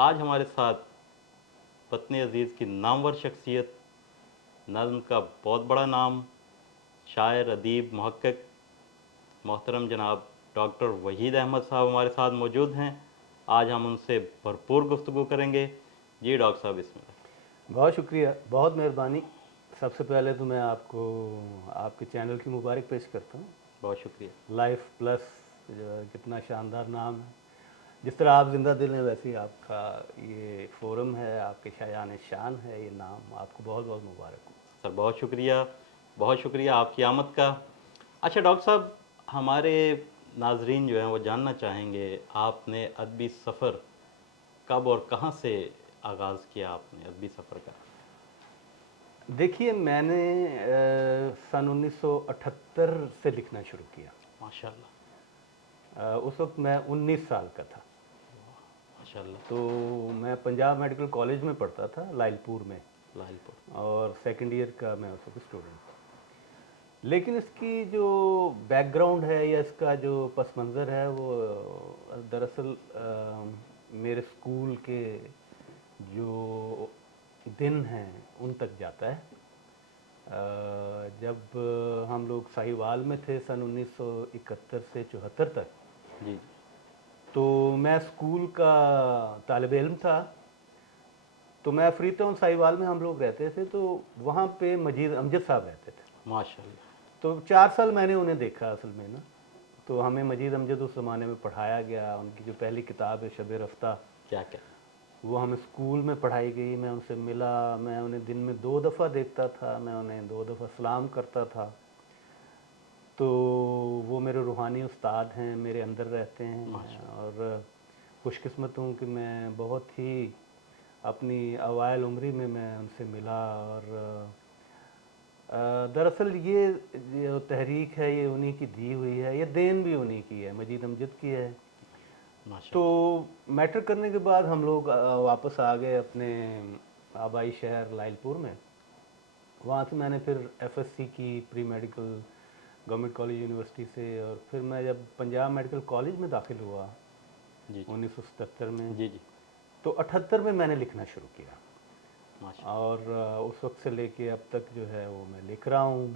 آج ہمارے ساتھ وطن عزیز کی نامور شخصیت، نظم کا بہت بڑا نام، شاعر، ادیب، محقق محترم جناب ڈاکٹر وحید احمد صاحب ہمارے ساتھ موجود ہیں۔ آج ہم ان سے بھرپور گفتگو کریں گے۔ جی ڈاکٹر صاحب بسم اللہ۔ بہت شکریہ، بہت مہربانی۔ سب سے پہلے تو میں آپ کو آپ کے چینل کی مبارک پیش کرتا ہوں۔ بہت شکریہ۔ لائف پلس جو ہے کتنا شاندار نام ہے۔ جس طرح آپ زندہ دل ہیں ویسے ہی آپ کا یہ فورم ہے، آپ کے شایان شان ہے یہ نام، آپ کو بہت بہت مبارک ہو۔ سر بہت شکریہ آپ کی آمد کا۔ اچھا ڈاکٹر صاحب، ہمارے ناظرین جو ہیں وہ جاننا چاہیں گے آپ نے ادبی سفر کب اور کہاں سے آغاز کیا آپ نے ادبی سفر کا؟ دیکھیے میں نے سن 1978 سے لکھنا شروع کیا۔ ماشاءاللہ۔ اس وقت میں 19 سال کا تھا۔ ماشاءاللہ۔ تو میں پنجاب میڈیکل کالج میں پڑھتا تھا لائل پور میں، اور سیکنڈ ایئر کا میں اس وقت اسٹوڈنٹ تھا۔ لیکن اس کی جو بیک گراؤنڈ ہے یا اس کا جو پس منظر ہے وہ دراصل میرے اسکول کے جو دن ہیں ان تک جاتا ہے۔ جب ہم لوگ ساہیوال میں تھے سن 1971 سے 74 تک، جی، تو میں اسکول کا طالب علم تھا۔ تو میں فری ٹاؤن ساہیوال میں ہم لوگ رہتے تھے، تو وہاں پہ مجید امجد صاحب رہتے تھے۔ ماشاءاللہ۔ تو 4 سال میں نے انہیں دیکھا اصل میں نا۔ تو ہمیں مجید امجد اس زمانے میں پڑھایا گیا۔ ان کی جو پہلی کتاب ہے شب رفتہ، کیا وہ ہمیں اسکول میں پڑھائی گئی۔ میں ان سے ملا، میں انہیں دن میں 2 دفعہ دیکھتا تھا، میں انہیں 2 دفعہ سلام کرتا تھا۔ تو وہ میرے روحانی استاد ہیں، میرے اندر رہتے ہیں، اور خوش قسمت ہوں کہ میں بہت ہی اپنی اوائل عمری میں ان سے ملا۔ اور دراصل یہ جو تحریک ہے یہ انہی کی دی ہوئی ہے، یہ دین بھی انہی کی ہے، مجید امجد کی ہے۔ تو میٹرک کرنے کے بعد ہم لوگ واپس آ گئے اپنے آبائی شہر لائل پور میں۔ وہاں سے میں نے پھر ایف ایس سی کی pre medical government college university سے، اور پھر میں جب پنجاب میڈیکل کالج میں داخل ہوا 1977 میں، جی جی، تو 78 میں نے لکھنا شروع کیا، اور اس وقت سے لے کے اب تک جو ہے وہ میں لکھ رہا ہوں۔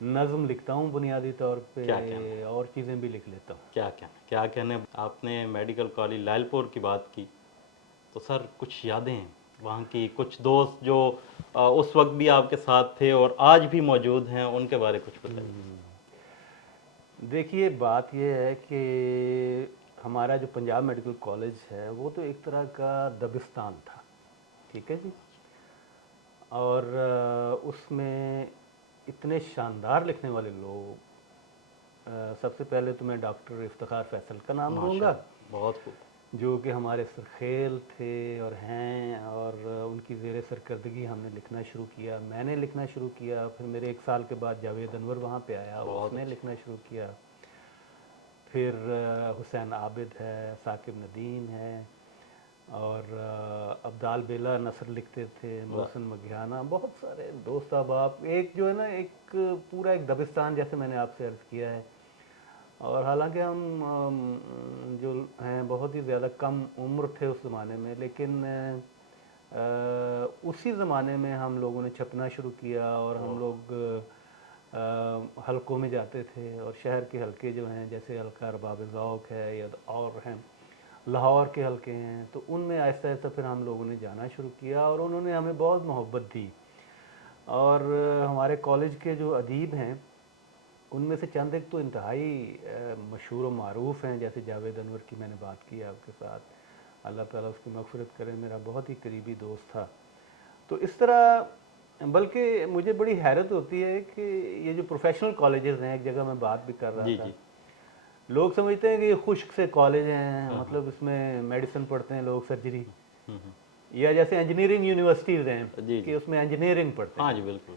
نظم لکھتا ہوں بنیادی طور پہ، اور چیزیں بھی لکھ لیتا ہوں۔ کیا کہنے۔ آپ نے میڈیکل کالج لائل پور کی بات کی، تو سر کچھ یادیں وہاں کی، کچھ دوست جو اس وقت بھی آپ کے ساتھ تھے اور آج بھی موجود ہیں، ان کے بارے کچھ بتائیے۔ دیکھیے بات یہ ہے کہ ہمارا جو پنجاب میڈیکل کالج ہے وہ تو ایک طرح کا دبستان تھا، ٹھیک ہے جی۔ اور اس میں اتنے شاندار لکھنے والے لوگ، سب سے پہلے تو میں ڈاکٹر افتخار فیصل کا نام لوں گا، بہت خوب، جو کہ ہمارے سرخیل تھے اور ہیں، اور ان کی زیر سرکردگی ہم نے لکھنا شروع کیا، میں نے لکھنا شروع کیا۔ پھر میرے 1 سال کے بعد جاوید انور وہاں پہ آیا، اس نے لکھنا شروع کیا۔ پھر حسین عابد ہے، ثاقب ندیم ہے، اور عبدال بیلا نثر لکھتے تھے، محسن مگھیانہ، بہت سارے دوست احباب، ایک جو ہے نا ایک پورا ایک دبستان جیسے میں نے آپ سے عرض کیا ہے۔ اور حالانکہ ہم جو ہیں بہت ہی زیادہ کم عمر تھے اس زمانے میں، لیکن اسی زمانے میں ہم لوگوں نے چھپنا شروع کیا، اور ہم لوگ حلقوں میں جاتے تھے، اور شہر کے حلقے جو ہیں جیسے حلقہ ارباب ذوق ہے یا اور ہیں، لاہور کے حلقے ہیں، تو ان میں آہستہ آہستہ پھر ہم لوگوں نے جانا شروع کیا، اور انہوں نے ہمیں بہت محبت دی۔ اور ہمارے کالج کے جو ادیب ہیں ان میں سے چند ایک تو انتہائی مشہور و معروف ہیں، جیسے جاوید انور کی میں نے بات کی آپ کے ساتھ، اللہ تعالیٰ اس کی مغفرت کرے، میرا بہت ہی قریبی دوست تھا۔ تو اس طرح، بلکہ مجھے بڑی حیرت ہوتی ہے کہ یہ جو پروفیشنل کالجز ہیں، ایک جگہ میں بات بھی کر رہا تھا، لوگ سمجھتے ہیں کہ یہ خشک سے کالج ہیں، مطلب اس میں میڈیسن پڑھتے ہیں لوگ، سرجری، یا جیسے انجینئرنگ یونیورسٹیز ہیں کہ اس میں انجینئرنگ پڑھتے ہیں۔ ہاں جی بالکل۔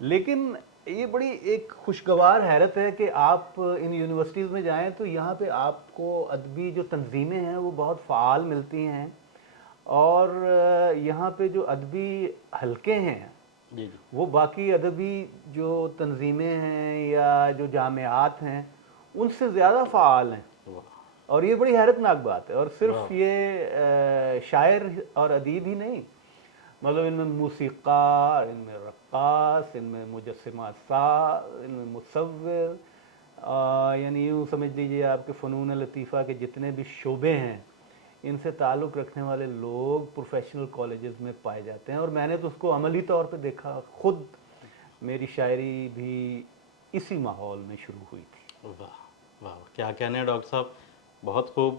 لیکن یہ بڑی ایک خوشگوار حیرت ہے کہ آپ ان یونیورسٹیز میں جائیں تو یہاں پہ آپ کو ادبی جو تنظیمیں ہیں وہ بہت فعال ملتی ہیں، اور یہاں پہ جو ادبی حلقے ہیں وہ باقی ادبی جو تنظیمیں ہیں یا جو جامعات ہیں ان سے زیادہ فعال ہیں۔ اور یہ بڑی حیرتناک بات ہے. اور صرف یہ شاعر اور ادیب ہی نہیں, مطلب ان میں موسیقار, ان میں رقاص, ان میں مجسمہ ساز, ان میں مصور, یعنی یوں سمجھ لیجیے آپ کے فنون لطیفہ کے جتنے بھی شعبے ہیں ان سے تعلق رکھنے والے لوگ پروفیشنل کالجز میں پائے جاتے ہیں. اور میں نے تو اس کو عملی طور پہ دیکھا, خود میری شاعری بھی اسی ماحول میں شروع ہوئی تھی. واہ واہ, کیا کہنے ہیں ڈاکٹر صاحب, بہت خوب.